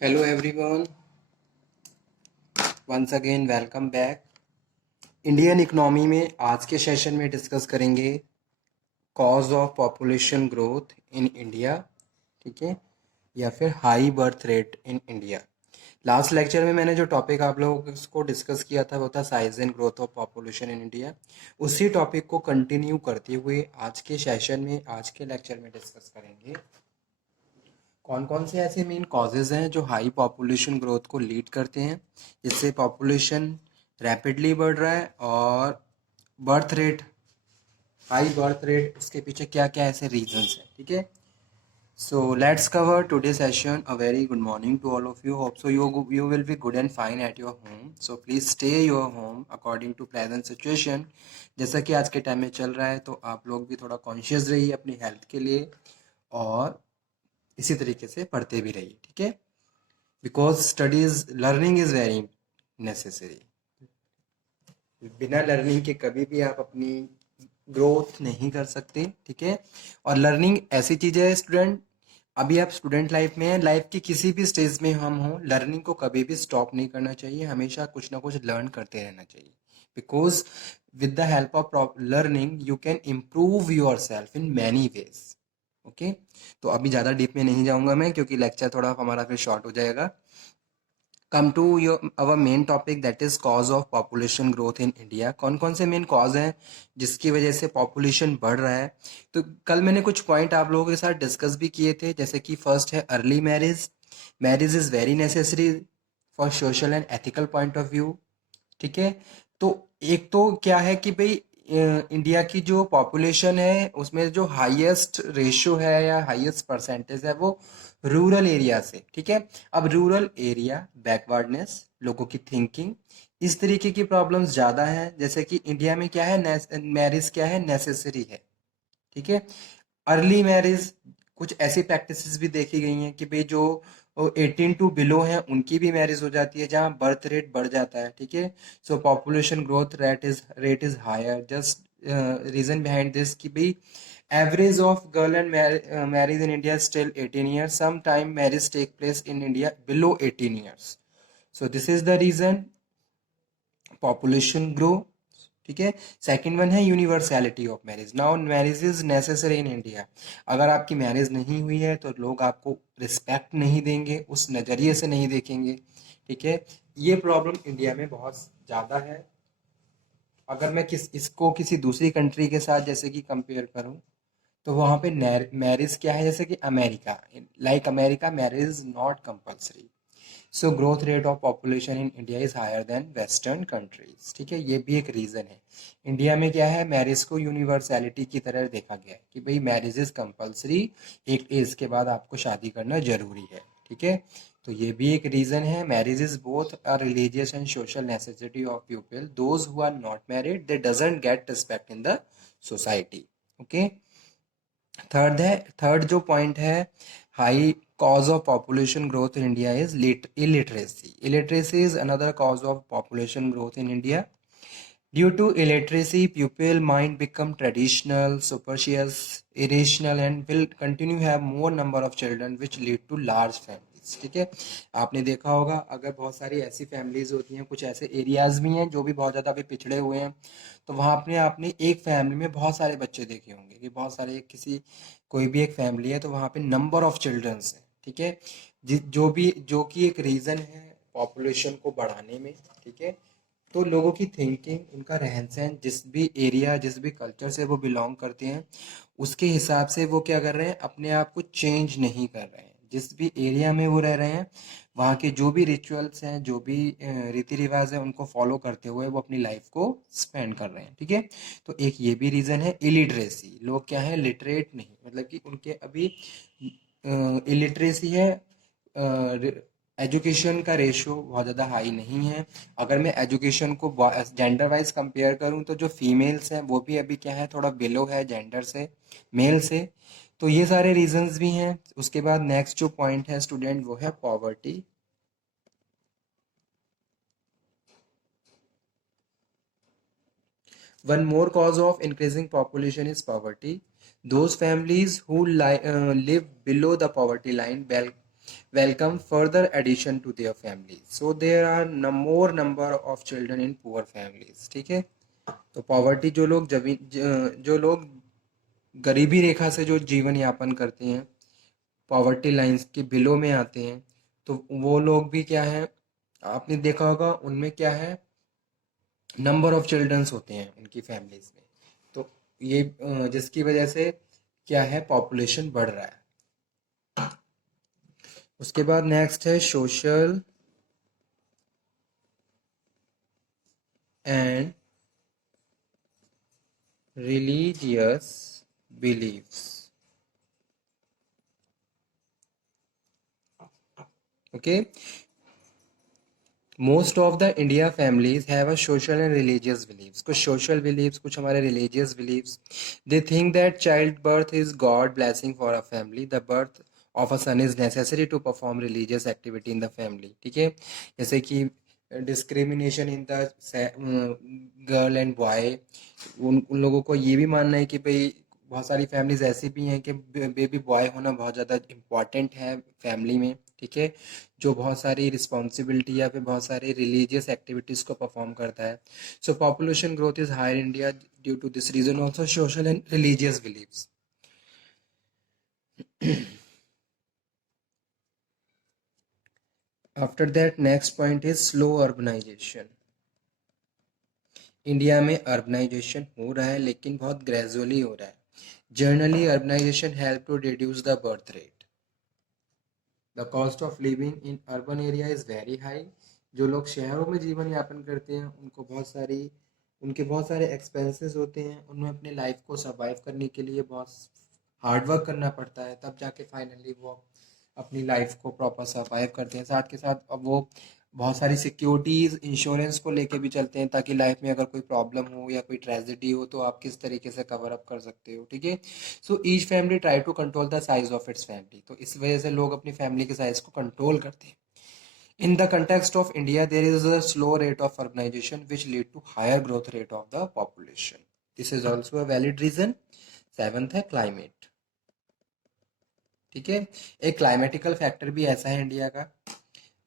Hello everyone, once again welcome back. Indian economy में आज के सेशन में डिस्कस करेंगे cause of population growth in India, ठीक है, या फिर high birth rate in India. Last lecture में मैंने जो टॉपिक आप लोगों को डिस्कस किया था वो था size and growth of population in India. उसी टॉपिक को कंटिन्यू करते हुए आज के सेशन में, आज के लेक्चर में डिस्कस करेंगे कौन कौन से ऐसे मेन कॉजेज़ हैं जो हाई पॉपुलेशन ग्रोथ को लीड करते हैं, जिससे पॉपुलेशन रैपिडली बढ़ रहा है, और birth rate, high birth rate, उसके पीछे क्या क्या ऐसे रीजंस हैं, ठीक है। So let's cover today session. A very good morning to all of you. Hope so you will be good and fine at your home. So please stay your home according to present situation. जैसा कि आज के time में चल रहा है, तो आप लोग भी थोड़ा कॉन्शियस रहिए अपनी हेल्थ के लिए, और इसी तरीके से पढ़ते भी रहिए, ठीक है। Because studies, learning is very necessary. बिना लर्निंग के कभी भी आप अपनी ग्रोथ नहीं कर सकते, ठीक है। और लर्निंग ऐसी चीज़ है स्टूडेंट, अभी आप स्टूडेंट लाइफ में हैं, लाइफ की किसी भी स्टेज में हम हों, लर्निंग को कभी भी स्टॉप नहीं करना चाहिए, हमेशा कुछ ना कुछ लर्न करते रहना चाहिए। Because with the help of learning you can improve your self in many ways. Okay, तो अभी ज़्यादा डीप में नहीं जाऊंगा मैं, क्योंकि लेक्चर थोड़ा हमारा फिर शॉर्ट हो जाएगा। Come to your our main topic, that is cause of population growth in India. कौन कौन से मेन कॉज हैं जिसकी वजह से पॉपुलेशन बढ़ रहा है? तो कल मैंने कुछ पॉइंट आप लोगों के साथ डिस्कस भी किए थे, जैसे कि फर्स्ट है early marriage. Marriage is very necessary for social and ethical point of view, ठीक है। तो एक तो क्या है कि भाई इंडिया की जो पॉपुलेशन है उसमें जो हाईएस्ट रेशियो है या हाईएस्ट परसेंटेज है वो रूरल एरिया से, ठीक है। अब रूरल एरिया, बैकवर्डनेस, लोगों की थिंकिंग, इस तरीके की प्रॉब्लम्स ज़्यादा हैं। जैसे कि इंडिया में क्या है, मैरिज क्या है, नेसेसरी है, ठीक है। अर्ली मैरिज, कुछ ऐसी प्रैक्टिसेस भी देखी गई हैं कि भाई जो 18 टू बिलो हैं उनकी भी मैरिज हो जाती है, जहाँ बर्थ रेट बढ़ जाता है, ठीक है। So population growth rate is higher. Just reason behind this कि भाई average of girl and marriage in India still 18 years, some time marriage take place in India below 18 years. So this is the reason population grow, ठीक है। Second one है universality of marriage. Now marriage is necessary in India. अगर आपकी marriage नहीं हुई है तो लोग आपको रिस्पेक्ट नहीं देंगे, उस नज़रिए से नहीं देखेंगे, ठीक है। ये प्रॉब्लम इंडिया में बहुत ज़्यादा है। अगर मैं इसको किसी दूसरी कंट्री के साथ जैसे कि कंपेयर करूं, तो वहाँ पे मैरिज क्या है, जैसे कि America, like America marriage is not compulsory. So growth rate of population in India is higher than western countries, ठीक है। ये भी एक रीजन है। इंडिया में क्या है, मैरिज को यूनिवर्सैलिटी की तरह देखा गया है कि भाई मैरिज इज कंपल्सरी, एक एज के बाद आपको शादी करना जरूरी है, ठीक है। तो ये भी एक रीजन है। Marriage is both a religious and social necessity of people. Those who are not married they doesn't get respect in the society. Okay, third जो पॉइंट है, high cause of population growth in India is illiteracy. Illiteracy is another cause of population growth in India. Due to illiteracy, pupil mind become traditional, superstitious, irrational, and will continue have more number of children, which lead to large families. ठीक है, आपने देखा होगा अगर बहुत सारी ऐसी families होती हैं, कुछ ऐसे एरियाज भी हैं जो भी बहुत ज़्यादा अभी पिछड़े हुए हैं, तो वहाँ अपने आपने एक फैमिली में बहुत सारे बच्चे देखे होंगे कि बहुत सारे, किसी कोई भी एक फैमिली है तो वहाँ पे नंबर ऑफ चिल्ड्रंस है, ठीक है। जो कि एक रीज़न है पॉपुलेशन को बढ़ाने में, ठीक है। तो लोगों की थिंकिंग, उनका रहन सहन, जिस भी एरिया, जिस भी कल्चर से वो बिलोंग करते हैं, उसके हिसाब से वो क्या कर रहे हैं, अपने आप को चेंज नहीं कर रहे हैं। जिस भी एरिया में वो रह रहे हैं, वहाँ के जो भी रिचुअल्स हैं, जो भी रीति रिवाज है, उनको फॉलो करते हुए वो अपनी लाइफ को स्पेंड कर रहे हैं, ठीक है। तो एक ये भी रीज़न है इलिटरेसी। लोग क्या है, लिटरेट नहीं, मतलब कि उनके अभी इलिटरेसी है, एजुकेशन का रेशियो बहुत ज़्यादा हाई नहीं है। अगर मैं एजुकेशन को जेंडर वाइज कंपेयर करूं, तो जो फीमेल्स हैं वो भी अभी क्या है, थोड़ा बिलो है जेंडर से, मेल से। तो ये सारे रीजंस भी हैं। उसके बाद नेक्स्ट जो पॉइंट है स्टूडेंट, वो है poverty. One more cause of increasing population is poverty. Those families who live below the poverty line welcome further addition to their families. So there are more number of children in poor families. ठीक है, तो poverty जो लोग जो लोग गरीबी रेखा से जो जीवन यापन करते हैं, पॉवर्टी लाइंस के बिलो में आते हैं, तो वो लोग भी क्या है, आपने देखा होगा उनमें क्या है, नंबर ऑफ चिल्ड्रंस होते हैं उनकी फैमिलीज में। तो ये जिसकी वजह से क्या है, पॉपुलेशन बढ़ रहा है। उसके बाद नेक्स्ट है social and religious believes. Okay, most of the India families have a social and religious believes. कुछ सोशल बिलीव्स, कुछ हमारे religious believes. They think that child birth is god blessing for a family, the birth of a son is necessary to perform religious activity in the family. ठीक है, जैसे कि discrimination in the girl and boy, उन लोगों को ये भी मानना है कि भाई बहुत सारी फैमिलीज ऐसी भी हैं कि बेबी बॉय होना बहुत ज़्यादा इम्पॉर्टेंट है फैमिली में। ठीक है, जो बहुत सारी रिस्पॉन्सिबिलिटी या फिर बहुत सारी रिलीजियस एक्टिविटीज़ को परफॉर्म करता है। So population growth is higher India due to this reason also social and religious believes. After that next point is slow urbanization. India में अर्बनाइजेशन हो रहा है लेकिन बहुत ग्रेजुअली हो रहा है। Generally urbanization help to reduce the birth rate. The cost of living in urban area is very high. जो लोग शहरों में जीवन यापन करते हैं उनके बहुत सारे एक्सपेंसेस होते हैं, उन्हें अपने लाइफ को सर्वाइव करने के लिए बहुत हार्ड वर्क करना पड़ता है, तब जाके फाइनली वो अपनी लाइफ को प्रॉपर सर्वाइव करते हैं। साथ के साथ अब वो बहुत सारी सिक्योरिटीज इंश्योरेंस को लेके भी चलते हैं, ताकि लाइफ में अगर कोई प्रॉब्लम हो या कोई ट्रेजेडी हो तो आप किस तरीके से कवर अप कर सकते हो। ठीक है, so each family try to control the size of its family. तो इस वजह से लोग अपनी फैमिली के साइज को कंट्रोल करते हैं। In the context of India, there is a slow rate of urbanization which lead to higher growth rate of the population. This is also a valid reason. Seventh है climate. ठीक है, एक climatical factor भी ऐसा है India का।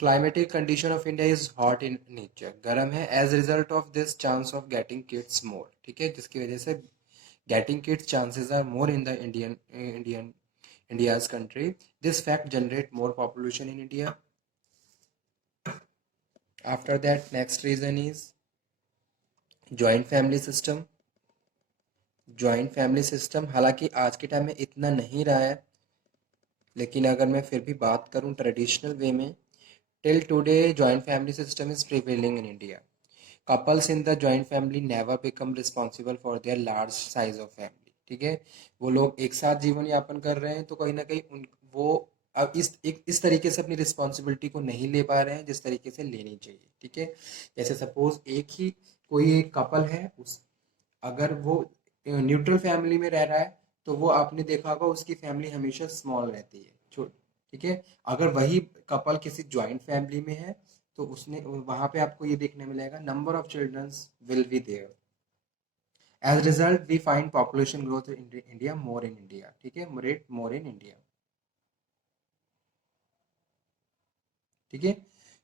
Climatic condition of India is hot in nature, गर्म है। As result of this chance of getting kids more. ठीक है, जिसकी वजह से getting kids chances are more in the Indian India's country. This fact generate more population in India. After that, next reason is joint family system. Joint family system हालांकि आज के time में इतना नहीं रहा है, लेकिन अगर मैं फिर भी बात करूं ट्रेडिशनल वे में, till today joint family system is prevailing in India. Couples in the joint family never become responsible for their large size of family. ठीक है, वो लोग एक साथ जीवन यापन कर रहे हैं, तो कहीं ना कहीं उन वो अब इस तरीके से अपनी रिस्पॉन्सिबिलिटी को नहीं ले पा रहे हैं जिस तरीके से लेनी चाहिए। ठीक है, जैसे सपोज कोई एक कपल है, उस अगर वो न्यूट्रल फैमिली में रह रहा है, तो वो आपने देखा होगा उसकी फैमिली हमेशा स्मॉल रहती है, छोटी। ठीक है, अगर वही कपल किसी ज्वाइंट फैमिली में है, तो उसने वहां पे आपको ये देखने मिलेगा number of childrens will be there. As result we find population growth in India more in India. ठीक है, रेट मोर इन इंडिया। ठीक है,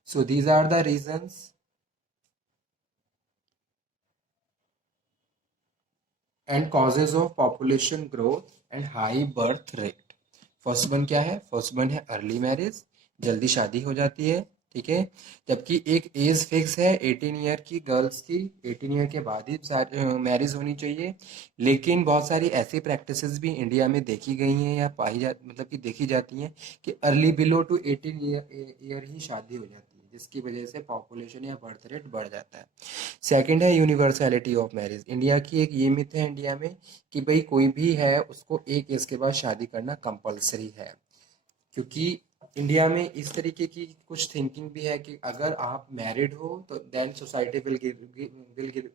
so these are the reasons and causes of population growth and high birth rate. First one क्या है? First one है early marriage, जल्दी शादी हो जाती है। ठीक है, जबकि एक एज फिक्स है 18 ईयर की, गर्ल्स की 18 ईयर के बाद ही मैरिज होनी चाहिए। लेकिन बहुत सारी ऐसी प्रैक्टिसेस भी इंडिया में देखी गई हैं या मतलब कि देखी जाती हैं कि अर्ली बिलो टू 18 ईयर ही शादी हो जाती है, जिसकी वजह से पॉपुलेशन या बर्थ रेट बढ़ जाता है। सेकंड है यूनिवर्सैलिटी ऑफ मैरिज। इंडिया की एक ये मिथ है इंडिया में कि भाई कोई भी है उसको एक एज के बाद शादी करना कंपलसरी है, क्योंकि इंडिया में इस तरीके की कुछ थिंकिंग भी है कि अगर आप मैरिड हो तो then society will give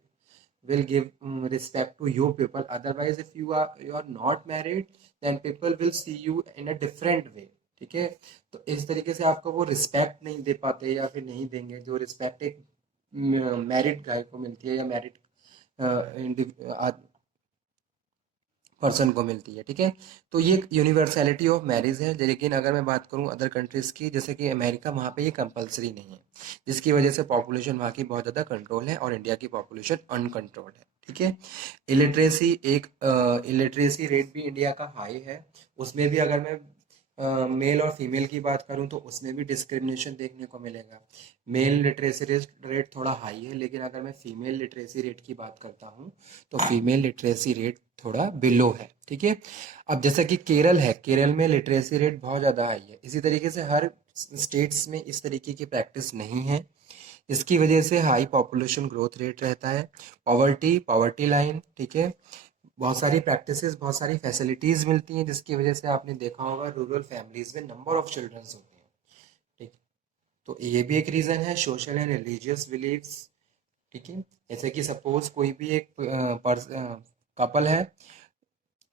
respect to your people, otherwise if you are not married then people will see you in a different way. ठीक है, तो इस तरीके से आपको वो रिस्पेक्ट नहीं दे पाते या फिर नहीं देंगे जो रिस्पेक्ट एक मैरिड गाय को मिलती है या मैरिड पर्सन को मिलती है, ठीक है। तो ये यूनिवर्सैलिटी ऑफ मैरिज है। लेकिन अगर मैं बात करूं अदर कंट्रीज की, जैसे कि अमेरिका, वहाँ पे ये कंपलसरी नहीं है, जिसकी वजह से पॉपुलेशन वहाँ की बहुत ज़्यादा कंट्रोल है और इंडिया की पॉपुलेशन अनकंट्रोल्ड है, ठीक है। इलिटरेसी इलिटरेसी रेट भी इंडिया का हाई है। उसमें भी अगर मैं मेल और फीमेल की बात करूं तो उसमें भी डिस्क्रिमिनेशन देखने को मिलेगा। मेल लिटरेसी रेट थोड़ा हाई है, लेकिन अगर मैं फीमेल लिटरेसी रेट की बात करता हूं तो फीमेल लिटरेसी रेट थोड़ा बिलो है, ठीक है। अब जैसे कि केरल है, केरल में लिटरेसी रेट बहुत ज़्यादा हाई है। इसी तरीके से हर स्टेट्स में इस तरीके की प्रैक्टिस नहीं है। इसकी वजह से हाई पॉपुलेशन ग्रोथ रेट रहता है। पॉवर्टी लाइन, ठीक है। बहुत सारी प्रैक्टिसेस, बहुत सारी फैसिलिटीज़ मिलती हैं, जिसकी वजह से आपने देखा होगा रूरल फैमिलीज में नंबर ऑफ चिल्ड्रंस होते हैं, ठीक। तो ये भी एक रीज़न है। सोशल एंड रिलीजियस बिलीव्स, ठीक है। जैसे कि सपोज कोई भी एक कपल है,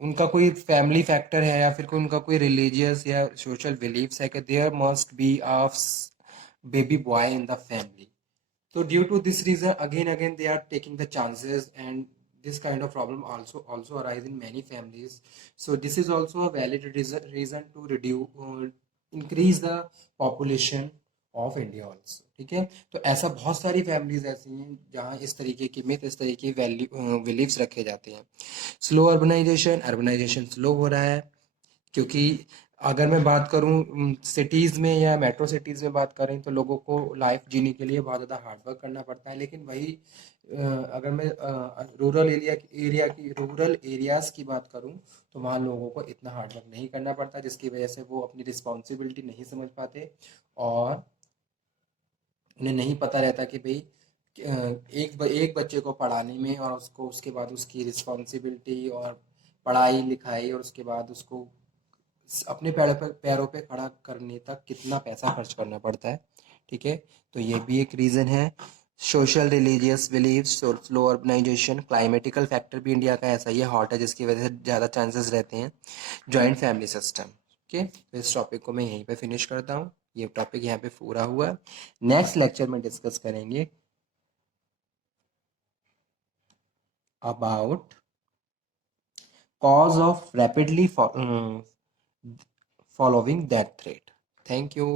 उनका कोई फैमिली फैक्टर है या फिर कोई उनका कोई रिलीजियस या सोशल बिलीव्स है कि there must be a baby boy in the family. So due to this reason, again they are taking the chances, and this kind of problem also arise in many families. So this is also a valid reason to increase the population of India also, ठीक है। तो ऐसा बहुत सारी families ऐसी हैं जहाँ इस तरीके की मिथ, इस तरीके की वैल्यू बिलीव्स रखे जाते हैं। स्लो अर्बनाइजेशन, अर्बनाइजेशन स्लो हो रहा है, क्योंकि अगर मैं बात करूं सिटीज़ में या मेट्रो सिटीज़ में बात करें तो लोगों को लाइफ जीने के लिए बहुत ज़्यादा हार्ड वर्क करना पड़ता है। लेकिन वही अगर मैं रूरल एरियाज़ की बात करूं तो वहाँ लोगों को इतना हार्ड वर्क नहीं करना पड़ता, जिसकी वजह से वो अपनी रिस्पॉन्सिबिलिटी नहीं समझ पाते और उन्हें नहीं पता रहता कि भाई एक बच्चे को पढ़ाने में और उसको उसके बाद उसकी रिस्पॉन्सिबिलिटी और पढ़ाई लिखाई और उसके बाद उसको अपने पैरों पे खड़ा करने तक कितना पैसा खर्च करना पड़ता है, ठीक है। तो ये भी एक रीज़न है। Social religious believes, slow urbanization, climatical factor भी इंडिया का ऐसा ही है, हॉट है, जिसकी वजह से ज़्यादा चांसेस रहते हैं। Joint family system, okay. तो इस टॉपिक को मैं यहीं पे फिनिश करता हूँ। ये टॉपिक यहाँ पे पूरा हुआ। नेक्स्ट लेक्चर में डिस्कस करेंगे about cause of rapidly following death rate. Thank you.